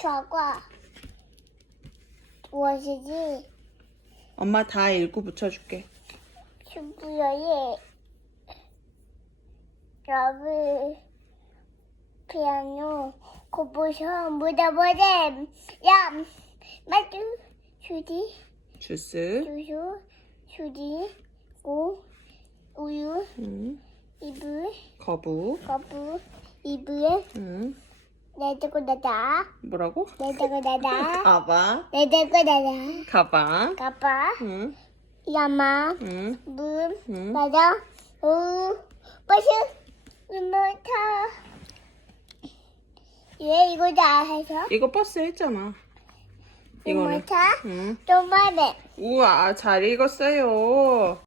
사과. 무엇이지? 엄마 다 읽고 붙여줄게. 슈브여의 러브 피아노 고보션 무다보뎀 얌 마주 슈디 주스. 주슈 슈디 고 우유 이불 거부. 거부 이불 내대고 나다 뭐라고? 내대고 나다 가방. 내대고 나다 가방. 가빠 응. 야마 응. 문 나다 버스 리모터 왜 이거 다 해서 이거 버스 했잖아. 이거는. 리모터 응. 도마뱀 우와, 잘 읽었어요.